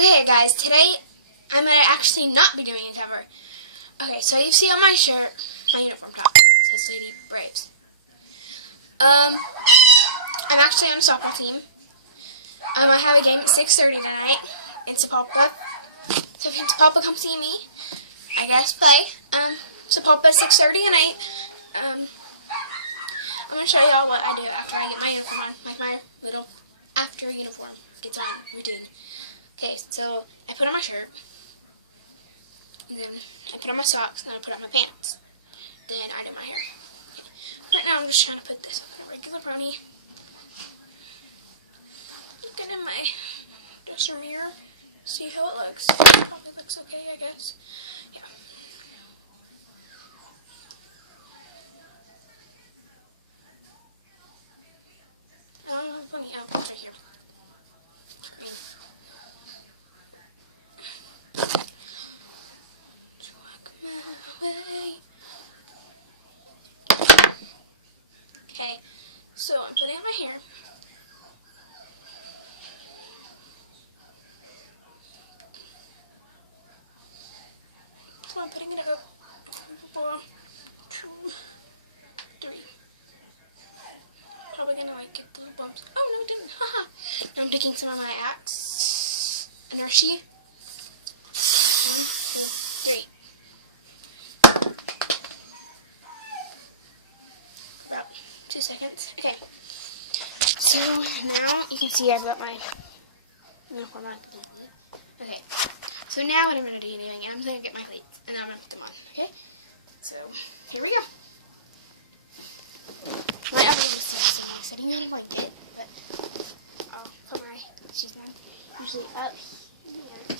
Okay guys, today I'm going to actually not be doing a cover. Okay, so you see on my shirt, my uniform top, it says Lady Braves. I'm actually on a softball team. I have a game at 6:30 tonight in Sapulpa. So if Sapulpa come see me, I guess play. Sapulpa at 6:30 tonight. I'm going to show y'all what I do after I get my uniform on, like my little after uniform gets on routine. Okay, so I put on my shirt, and then I put on my socks, and then I put on my pants. Then I do my hair. Right now I'm just trying to put this on a regular pony. Look at it in my dresser mirror, see how it looks. It probably looks okay, I guess. Yeah. I don't have a pony. Oh, it's right here. Okay, so I'm putting on my hair. So I'm putting it up. 1, 2, 3. Probably gonna like get the little bumps. Oh no, it didn't. Haha. Now I'm taking some of my Axe Energy. 1, 2, 3. About 2 seconds. Okay. So now you can see I've got my uniform on. Okay. So now what I'm gonna do doing, I'm gonna get my cleats and then I'm gonna put them on. Okay. So here we go. My upper is sitting on a blanket, but I'll put my shoes on. Usually up here.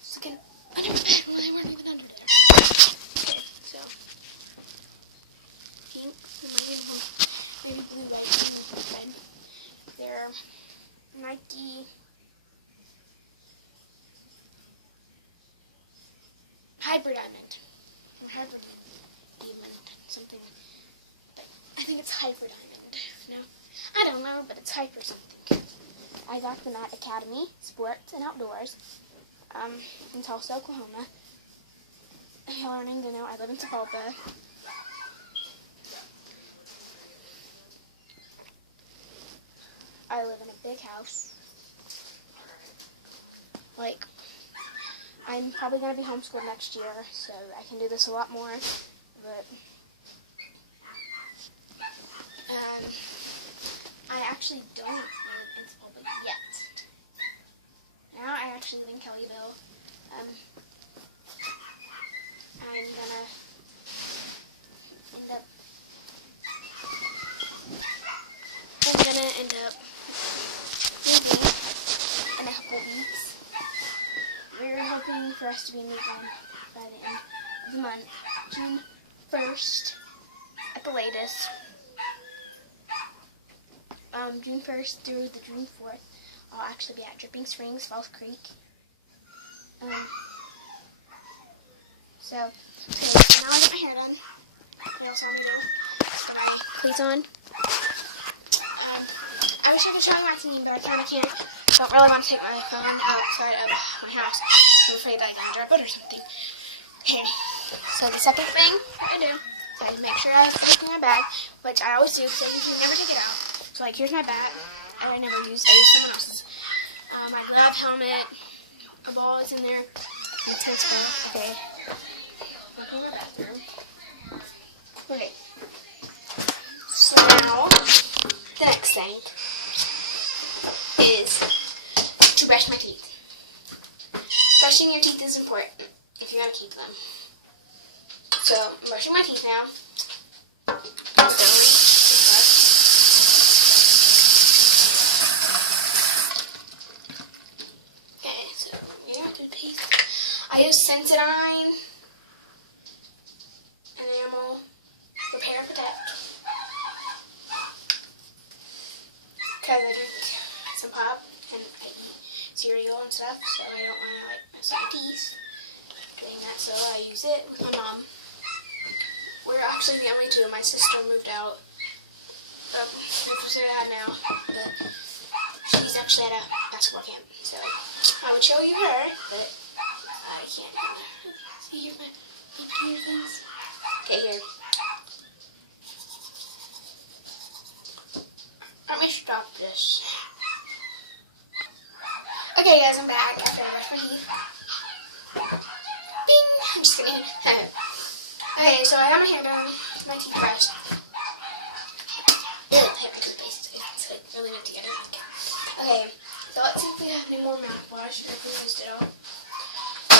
So get under my bed. Well, they weren't even under there. Okay, so pink, maybe blue lights and red. They're Nike Hyper Diamond. Or Hyper Diamond, something. I think it's Hyper Diamond. No, I don't know, but it's Hyper something. I got them at Academy Sports and Outdoors in Tulsa, Oklahoma. If you're learning to know, I live in Sapulpa. I live in a big house. Like, I'm probably going to be homeschooled next year, so I can do this a lot more, but I actually don't live in Sapulpa yet. Now I actually live in Kellyville. I'm gonna end up maybe in a couple weeks. We're hoping for us to be moving by the end of the month, June 1st at the latest. June 1st through the June 4th, I'll actually be at Dripping Springs, Falls Creek. So now I got my hair done. What else I'm gonna do? Put my cleats on. I wish I could try my team, but I kind of can't. Don't really want to take my phone outside of my house. I'm afraid I can drop it or something. Okay. So the second thing I do is I make sure I put in my bag, which I always do, so you can never take it out. So like here's my bat. I never use. I use someone else's. My glove, helmet, a ball is in there. And tennis ball. Okay. Open my bathroom. Okay. So now the next thing is to brush my teeth. Brushing your teeth is important if you want to keep them. So I'm brushing my teeth now. I use Sensodyne, Enamel, Repair Protect, because I drink some pop and I eat cereal and stuff, so I don't want to mess up my teeth doing that, so I use it with my mom. actually the only two. My sister moved out. Which I had now, but she's actually at a basketball camp. So I would show you her, but I can't. See, here's my earphones. Okay, here. Let me stop this. Okay, guys, I'm back after I brushed my teeth. Bing! I'm just kidding. Okay, so I got my hair done, my teeth brushed. Ew, I hit my toothpaste. It's like really good together. Okay, so let's see if we have any more mouthwash or if we used it all.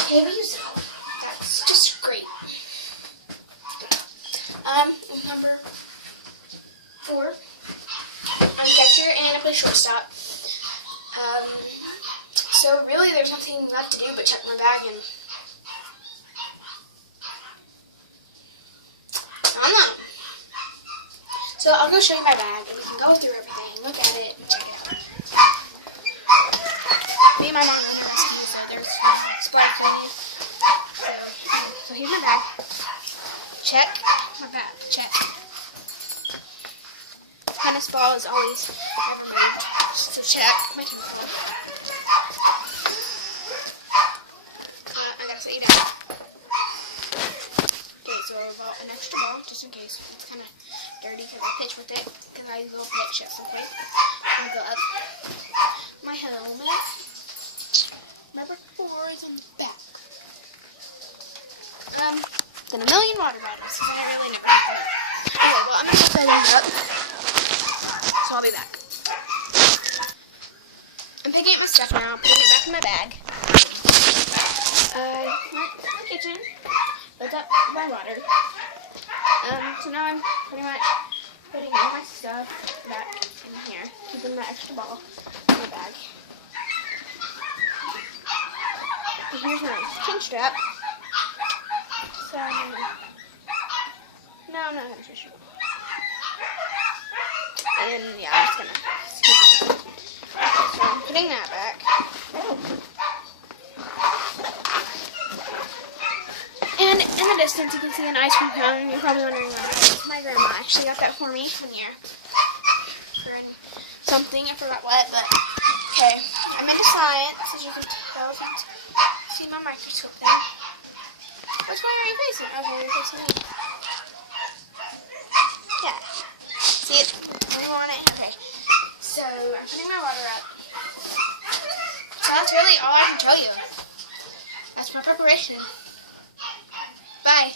Okay, we used it all. That's just great. Number 4. I'm catcher and I play shortstop. So really there's nothing left to do but check my bag and I don't know. So I'll go show you my bag and we can go through everything, look at it, and check it out. Me and my mom are recipes, so there's Sprite cleaning. So here's my bag. Check. My bag. Check. Tennis ball is always never moved. So check. My tennis ball. I gotta set you down. Okay, so I bought an extra ball just in case. It's kind of dirty because I pitch with it. Because I will pitch, yes, okay. My glove. My helmet. Number 4 is in the back. Then a million water bottles because I really never have that. Okay, well, I'm going to fill those up. So I'll be back. I'm picking up my stuff now, putting it back in my bag. I went to the kitchen, filled up my water. So now I'm pretty much putting all my stuff back in here, keeping my extra ball in my bag. And here's my chin strap. So no, I'm not having tissue. And yeah, I'm just gonna keep it. Okay, so I'm putting that back. And in the distance, you can see an ice cream cone. You're probably wondering what it is. My grandma actually got that for me one year. For something, I forgot what, but okay. I'm into science, as you can tell. See my microscope there. Which way are you facing? Okay, you're facing me. Yeah. See it? You want it? Okay. So, I'm putting my water up. So that's really all I can tell you. That's my preparation. Bye.